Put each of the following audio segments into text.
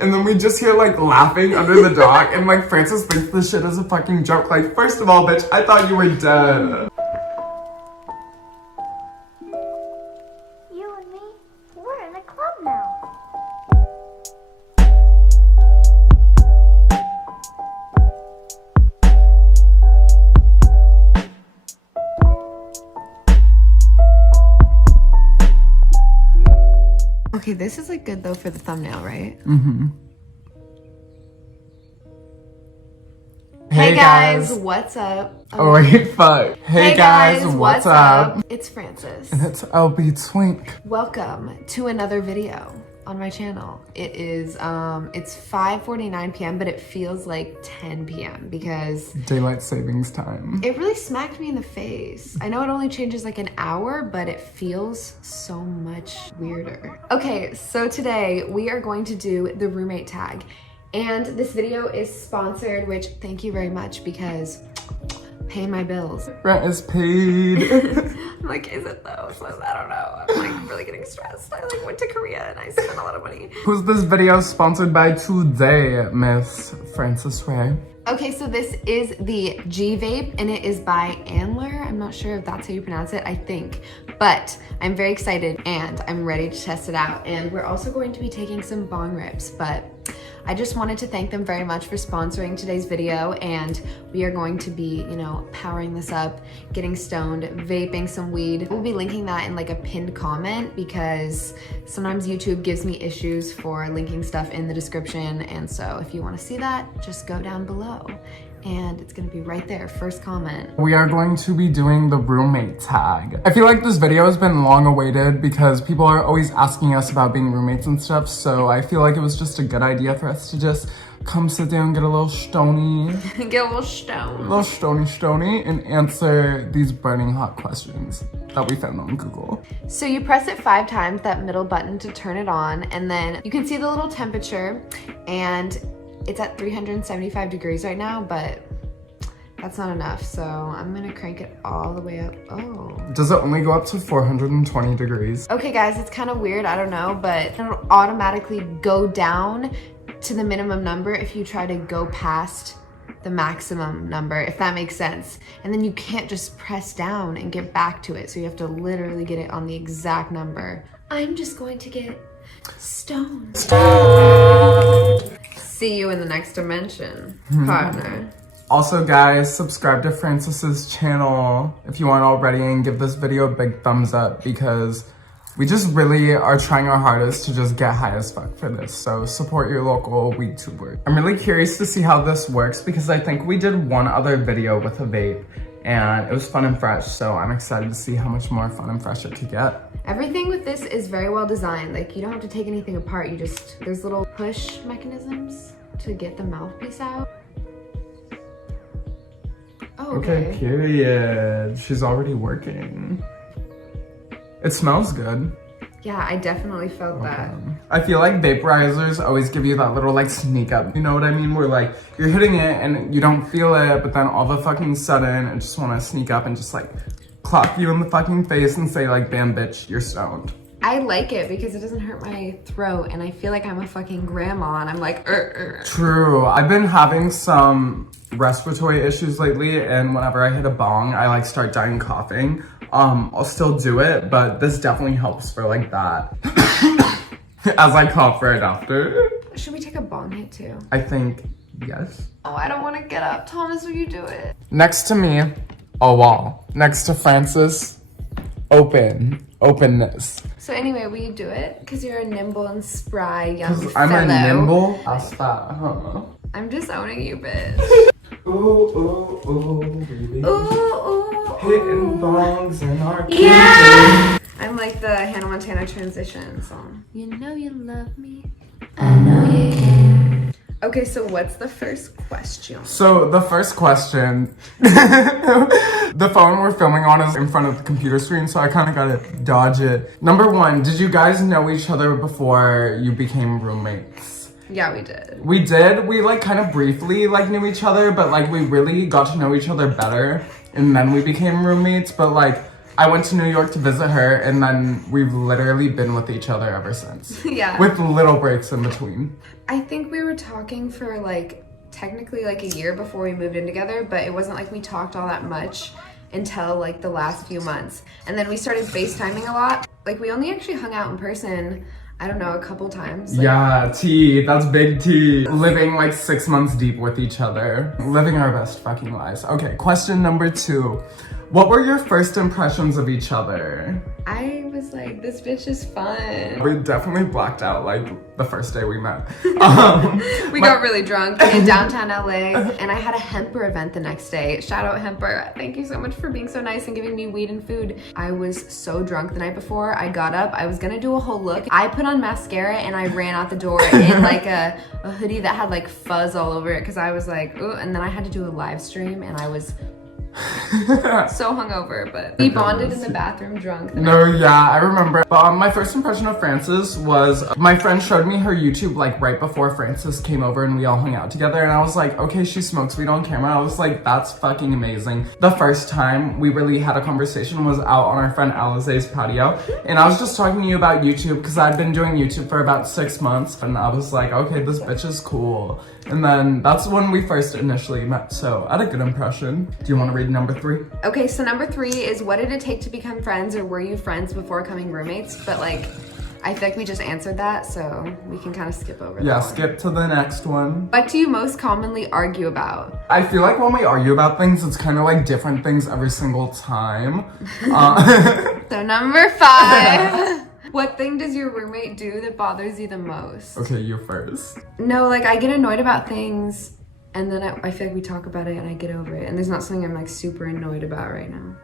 And then we just hear like laughing under the dock, and like Francis thinks this shit is a fucking joke. Like, first of all, bitch, I thought you were dead. You and me, we're in a club now. Okay, this is like good though for the thumbnail, right? Mm-hmm. Hey guys, what's up? Oh wait, fuck. Hey guys, what's up? It's Francis. And it's LB Twink. Welcome to another video on my channel. It is it's 5:49 p.m. but it feels like 10 p.m. because Daylight savings time. it really smacked me in the face. I know it only changes like an hour, but it feels so much weirder. Okay, so today we are going to do the roommate tag. And this video is sponsored, which thank you very much because pay my bills. Rent is paid. I'm like, is it though? So I don't know. I'm like really getting stressed. I like went to Korea and I spent a lot of money. Who's this video sponsored by today, Miss Francis Ray? Okay, so this is the Gvape and it is by Anlerr. I'm not sure if that's how you pronounce it, I think. But I'm very excited and I'm ready to test it out. And we're also going to be taking some bong rips, but I just wanted to thank them very much for sponsoring today's video, and we are going to be, you know, powering this up, getting stoned, vaping some weed. We'll be linking that in like a pinned comment because sometimes YouTube gives me issues for linking stuff in the description, and so if you want to see that, just go down below. And it's gonna be right there, first comment. We are going to be doing the roommate tag. I feel like this video has been long awaited because people are always asking us about being roommates and stuff, so I feel like it was just a good idea for us to just come sit down, get a little stony. Get a little stoned. A little stony, and answer these burning hot questions that we found on Google. So you press it 5 times, that middle button, to turn it on, and then you can see the little temperature, and it's at 375 degrees right now, but that's not enough. So I'm gonna crank it all the way up. Oh. Does it only go up to 420 degrees? Okay guys, it's kind of weird, I don't know, but it'll automatically go down to the minimum number if you try to go past the maximum number, if that makes sense. And then you can't just press down and get back to it. So you have to literally get it on the exact number. I'm just going to get stoned. See you in the next dimension, partner. Also guys, subscribe to Francis's channel if you aren't already, and give this video a big thumbs up because we just really are trying our hardest to just get high as fuck for this. So support your local weed tuber. I'm really curious to see how this works because I think we did one other video with a vape and it was fun and fresh. So I'm excited to see how much more fun and fresh it could get. Everything with this is very well designed. Like, you don't have to take anything apart. You just, there's little push mechanisms to get the mouthpiece out. Oh, okay. Period. She's already working. It smells good. Yeah, I definitely felt that. I feel like vaporizers always give you that little like sneak up, you know what I mean? Where like you're hitting it and you don't feel it, but then all of a fucking sudden I just want to sneak up and just like clock you in the fucking face and say like, bam bitch, you're stoned. I like it because it doesn't hurt my throat and I feel like I'm a fucking grandma and I'm like, True. I've been having some respiratory issues lately and whenever I hit a bong, I like start dying coughing. I'll still do it, but this definitely helps for like that. As I cough right after. Should we take a bong hit too? I think yes. Oh, I don't want to get up. Thomas, will you do it? Next to me, a wall. Next to Francis, openness. So anyway, will you do it? Because you're a nimble and spry young fellow. I'm a nimble? That's that, huh? I'm just owning you, bitch. Ooh, ooh, ooh, baby. Ooh, ooh, Hitting bongs in our yeah! I'm like the Hannah Montana transition song. You know you love me. I know you can. Okay, so what's the first question? So the first question, the phone we're filming on is in front of the computer screen, so I kind of gotta dodge it. Number 1, did you guys know each other before you became roommates? Yeah, we did. We did. We like kind of briefly like knew each other, but like we really got to know each other better and then we became roommates. But like I went to New York to visit her, and then we've literally been with each other ever since. Yeah. With little breaks in between. I think we were talking for like technically like a year before we moved in together, but it wasn't like we talked all that much until like the last few months. And then we started FaceTiming a lot. Like we only actually hung out in person, I don't know, a couple times. Like, yeah, T, that's big T. Living like 6 months deep with each other. Living our best fucking lives. Okay, question number 2. What were your first impressions of each other? I was like, this bitch is fun. We definitely blacked out like the first day we met. We got really drunk in downtown LA, and I had a Hemper event the next day. Shout out Hemper. Thank you so much for being so nice and giving me weed and food. I was so drunk the night before. I got up, I was gonna do a whole look. I put on mascara and I ran out the door in like a hoodie that had like fuzz all over it because I was like, ooh, and then I had to do a live stream and I was so hungover, but we bonded in the bathroom drunk. No, yeah, I remember. But my first impression of Frances was my friend showed me her YouTube like right before Frances came over and we all hung out together, and I was like, okay, she smokes weed on camera. I was like, that's fucking amazing. The first time we really had a conversation was out on our friend Alize's patio, and I was just talking to you about YouTube because I'd been doing YouTube for about 6 months, and I was like, okay, this bitch is cool. And then that's when we first initially met, so I had a good impression. Do you want to read number 3? Okay, so number 3 is, what did it take to become friends, or were you friends before becoming roommates? But like, I feel like we just answered that, so we can kind of skip over that. Yeah, one. skip to the next one. What do you most commonly argue about? I feel like when we argue about things, it's kind of like different things every single time. So number 5. What thing does your roommate do that bothers you the most? Okay, you first. No, like I get annoyed about things and then I feel like we talk about it and I get over it. And there's not something I'm like super annoyed about right now.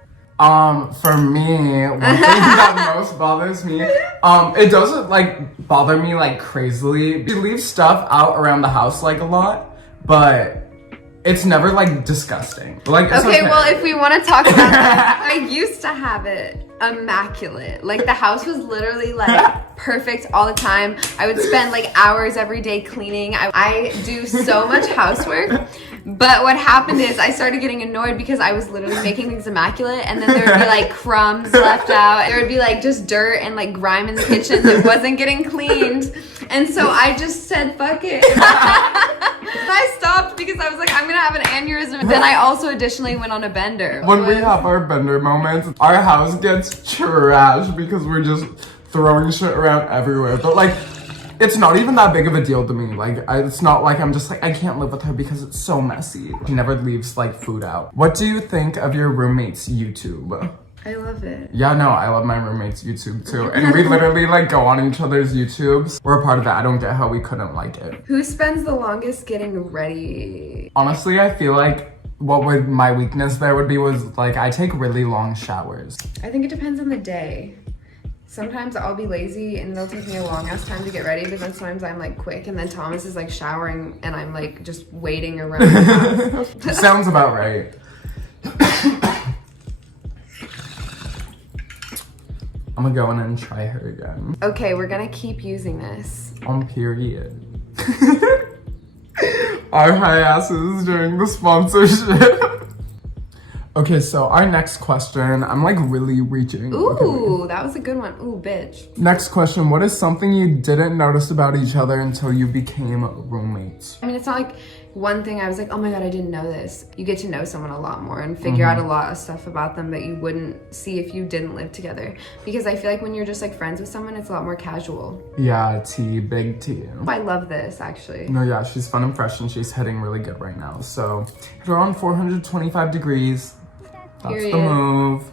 For me, one thing that most bothers me, it doesn't like bother me like crazily. She leaves stuff out around the house like a lot, but it's never like disgusting. Like, it's okay, well, if we want to talk about that, I used to have it immaculate. Like the house was literally like perfect all the time. I would spend like hours every day cleaning. I do so much housework. But what happened is I started getting annoyed because I was literally making things immaculate, and then there would be like crumbs left out. There would be like just dirt and like grime in the kitchen that wasn't getting cleaned. And so I just said, fuck it. I stopped because I was like, I'm gonna have an aneurysm. Then I also additionally went on a bender. When we have our bender moments, our house gets trashed because we're just throwing shit around everywhere. But like, it's not even that big of a deal to me. Like, it's not like I'm just like, I can't live with her because it's so messy. She never leaves like food out. What do you think of your roommate's YouTube? I love it. Yeah, no, I love my roommate's YouTube too. And we literally like go on each other's YouTubes. We're a part of it. I don't get how we couldn't like it. Who spends the longest getting ready? Honestly, I feel like what would my weakness there would be was like, I take really long showers. I think it depends on the day. Sometimes I'll be lazy and it'll take me a long ass time to get ready, but then sometimes I'm like quick, and then Thomas is like showering and I'm like just waiting around the house. Sounds about right. I'm gonna go in and try her again. Okay, we're gonna keep using this. On period. Our high asses during the sponsorship. Okay, so our next question, I'm like really reaching. Ooh, that was a good one. Ooh, bitch. Next question, what is something you didn't notice about each other until you became roommates? I mean, it's not like one thing I was like, oh my God, I didn't know this. You get to know someone a lot more and figure out a lot of stuff about them that you wouldn't see if you didn't live together. Because I feel like when you're just like friends with someone, it's a lot more casual. Yeah, T, big T. I love this, actually. No, yeah, she's fun and fresh and she's hitting really good right now. So, we're on 425 degrees. That's Period. the move.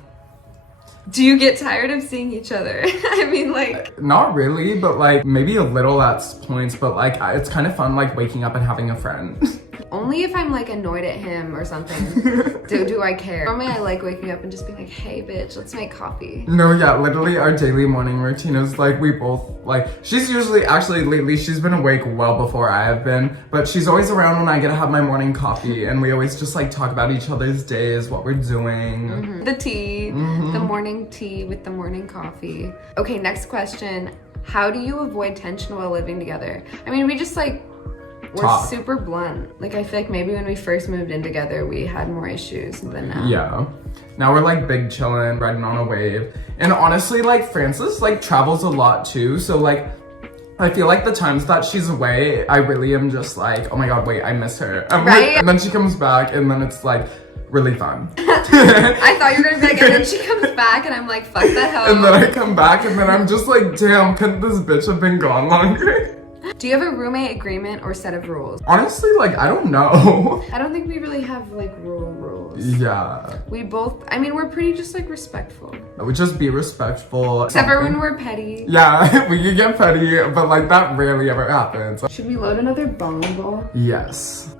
Do you get tired of seeing each other? I mean, like... Not really, but like maybe a little at points, but like it's kind of fun like waking up and having a friend. Only if I'm like annoyed at him or something do I care. Normally I like waking up and just being like, hey bitch, let's make coffee. No, yeah, literally our daily morning routine is like we both like, she's usually, actually lately she's been awake well before I have been, but she's always around when I get to have my morning coffee, and we always just like talk about each other's days, what we're doing. The tea, the morning tea with the morning coffee. Okay, next question. How do you avoid tension while living together? I mean, we just like We're talk. super blunt. Like, I feel like maybe when we first moved in together, we had more issues than now. Yeah. Now we're like big chillin', riding on a wave. And honestly, like Frances like travels a lot too. So like, I feel like the times that she's away, I really am just like, oh my God, wait, I miss her. I'm Right? like, and then she comes back and then it's like really fun. I thought you were gonna be like, and then she comes back and I'm like, fuck the hell. And then I come back and then I'm just like, damn, couldn't this bitch have been gone longer? Do you have a roommate agreement or set of rules? Honestly, like, I don't know. I don't think we really have like rules. Yeah. We both, I mean, we're pretty just like respectful. We just be respectful. Except for when we're petty. Yeah, we can get petty, but like that rarely ever happens. Should we load another bong ball? Yes.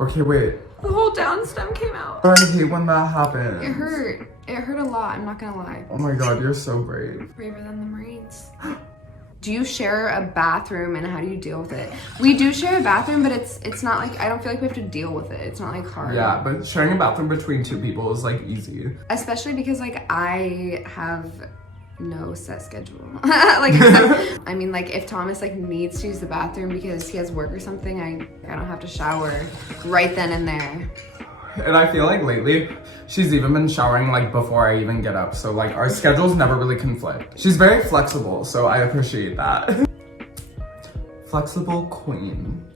Okay, wait. The whole down stem came out. I hate when that happens. It hurt. It hurt a lot, I'm not gonna lie. Oh my God, you're so brave. Braver than the Marines. Do you share a bathroom and how do you deal with it? We do share a bathroom, but it's not like, I don't feel like we have to deal with it. It's not like hard. Yeah, but sharing a bathroom between two people is like easy. Especially because like I have no set schedule. Like, except, I mean, like if Thomas like needs to use the bathroom because he has work or something, I don't have to shower right then and there. And I feel like lately, she's even been showering like before I even get up. So like our schedules never really conflict. She's very flexible, so I appreciate that. Flexible queen.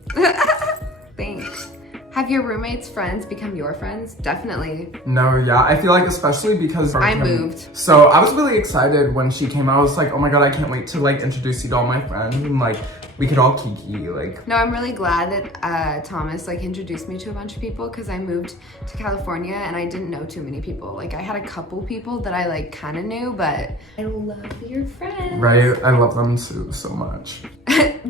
Thanks. Have your roommates' friends become your friends? Definitely. No, yeah, I feel like especially because I moved. So I was really excited when she came. I was like, oh my God, I can't wait to like introduce you to all my friends and like we could all kiki, like. No, I'm really glad that Thomas like introduced me to a bunch of people because I moved to California and I didn't know too many people. Like I had a couple people that I like kind of knew, but I love your friends. Right, I love them too so much.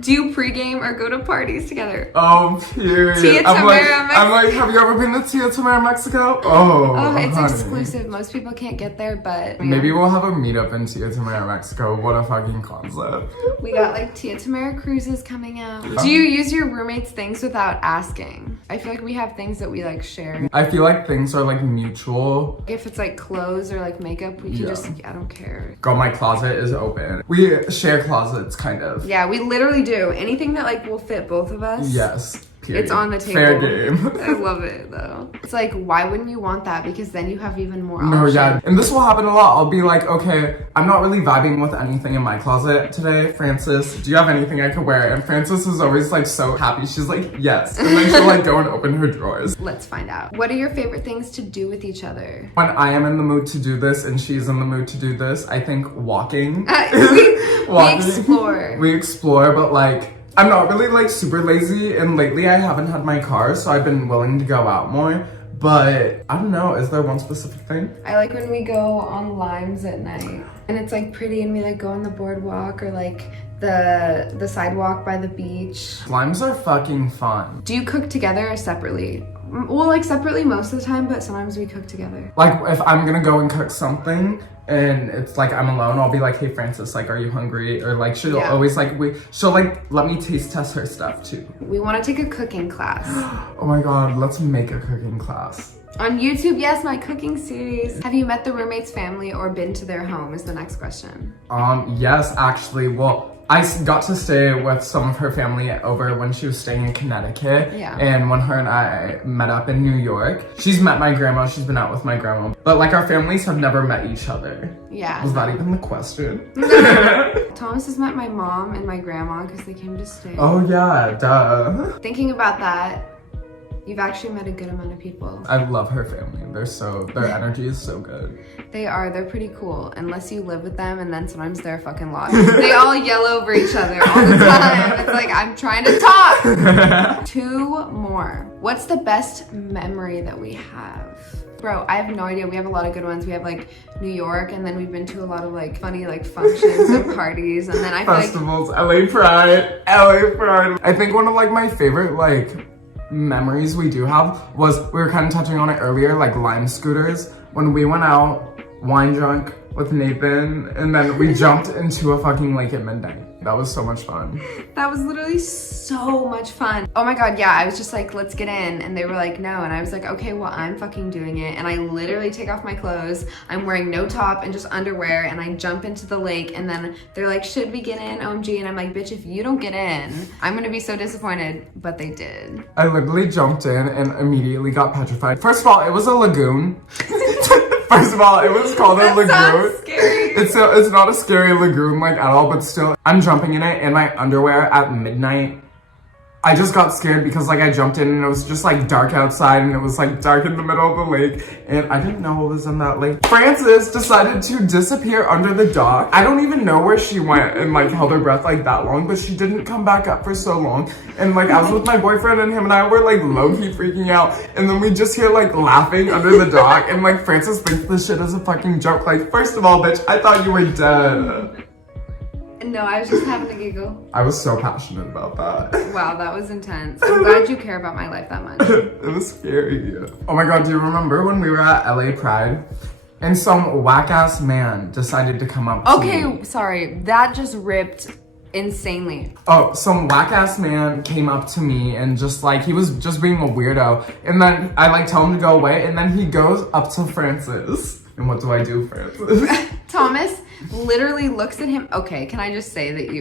Do you pregame or go to parties together? Oh, period. Tia Tamara, I'm like, have you ever been to Tia Tamara, Mexico? Oh, it's honey. exclusive. Most people can't get there, but Maybe we'll have a meetup in Tia Tamara, Mexico. What a fucking concept. we got like Tia Tamara cruises coming out. Do you use your roommates' things without asking? I feel like we have things that we like share. I feel like things are like mutual. If it's like clothes or like makeup, we can just, I don't care. Girl, my closet is open. We share closets, kind of. Yeah, we literally do. Anything that like will fit both of us. Yes. Period. It's on the table. Fair game. I love it though. It's like, why wouldn't you want that? Because then you have even more No, options. yeah. And this will happen a lot. I'll be like, okay, I'm not really vibing with anything in my closet today. Frances, do you have anything I could wear? And Frances is always like so happy. She's like, yes. And then she'll like go and open her drawers. Let's find out. What are your favorite things to do with each other? When I am in the mood to do this and she's in the mood to do this, I think walking. We explore. We explore, but like, I'm not really like super lazy, and lately I haven't had my car, so I've been willing to go out more. But I don't know, is there one specific thing? I like when we go on limes at night and it's like pretty and we like go on the boardwalk or like the sidewalk by the beach. Limes are fucking fun. Do you cook together or separately? Well, like separately most of the time, but sometimes we cook together. Like if I'm gonna go and cook something and it's like I'm alone, I'll be like, hey Frances, like, are you hungry? Or like she'll always like, she'll like let me taste test her stuff too. We want to take a cooking class. Oh my God, let's make a cooking class. On YouTube, yes, my cooking series. Have you met the roommate's family or been to their home is the next question. Yes, actually, well, I got to stay with some of her family over when she was staying in Connecticut. Yeah. And when her and I met up in New York. She's met my grandma, she's been out with my grandma. But like our families have never met each other. Yeah. Was that even the question? Thomas has met my mom and my grandma because they came to stay. Oh yeah, duh. Thinking about that, you've actually met a good amount of people. I love her family. Their energy is so good. They're pretty cool. Unless you live with them and then sometimes they're fucking lost. They all yell over each other all the time. It's like, I'm trying to talk. 2 more. What's the best memory that we have? Bro, I have no idea. We have a lot of good ones. We have like New York, and then we've been to a lot of like funny like functions and parties, and then I feel festivals, LA Pride. I think one of like my favorite like memories we do have was, we were kind of touching on it earlier, like lime scooters. When we went out wine drunk with Nathan and then we jumped into a fucking lake at midnight. That was so much fun. That was literally so much fun. Oh my god, yeah, I was just like, let's get in. And they were like, no. And I was like, okay, well, I'm fucking doing it. And I literally take off my clothes. I'm wearing no top and just underwear. And I jump into the lake. And then they're like, should we get in, OMG? And I'm like, bitch, if you don't get in, I'm gonna be so disappointed. But they did. I literally jumped in and immediately got petrified. First of all, it was a lagoon. First of all, it was called a lagoon. Sounds scary. It's not a scary lagoon like at all, but still, I'm jumping in it in my underwear at midnight. I just got scared because like I jumped in and it was just like dark outside and it was like dark in the middle of the lake and I didn't know what was in that lake. Frances decided to disappear under the dock. I don't even know where she went and like held her breath like that long, but she didn't come back up for so long. And like I was with my boyfriend and him and I were like low-key freaking out, and then we just hear like laughing under the dock and like Frances thinks this shit is a fucking joke. Like, first of all, bitch, I thought you were dead. No, I was just having a giggle. I was so passionate about that. Wow, that was intense. I'm glad you care about my life that much. It was scary. Oh my god, do you remember when we were at LA Pride and some whack-ass man decided to come up to me? Okay, sorry. That just ripped insanely. Oh, some whack-ass man came up to me and just like, he was just being a weirdo. And then I like tell him to go away and then he goes up to Frances. And what do I do, Frances? Thomas literally looks at him. Okay, can I just say that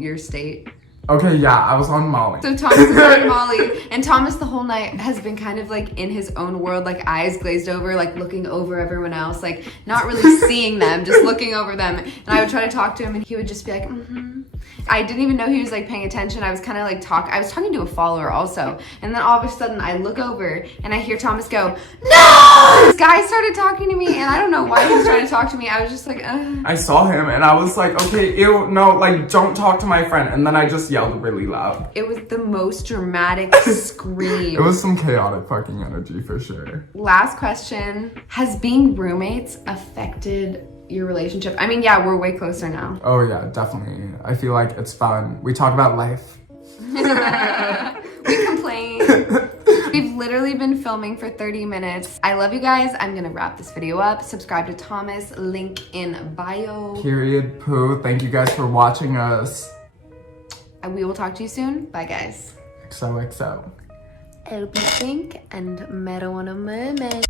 your state? Okay, yeah, I was on Molly. So Thomas is on Molly, and Thomas the whole night has been kind of like in his own world, like eyes glazed over, like looking over everyone else, like not really seeing them, just looking over them. And I would try to talk to him and he would just be like, mm-hmm. I didn't even know he was like paying attention. I was kind of like I was talking to a follower also. And then all of a sudden I look over and I hear Thomas go, no! This guy started talking to me and I don't know why he was trying to talk to me. I was just like, I saw him and I was like, okay, ew, no, like don't talk to my friend. And then I just yelled really loud. It was the most dramatic scream. It was some chaotic fucking energy for sure. Last question. Has being roommates affected your relationship? I mean, yeah, we're way closer now. Oh yeah, definitely. I feel like it's fun. We talk about life. We complain. We've literally been filming for 30 minutes. I love you guys. I'm gonna wrap this video up. Subscribe to Thomas, link in bio. Period, poo. Thank you guys for watching us. And we will talk to you soon. Bye guys. XOXO. I'll be pink and metal on a mermaid.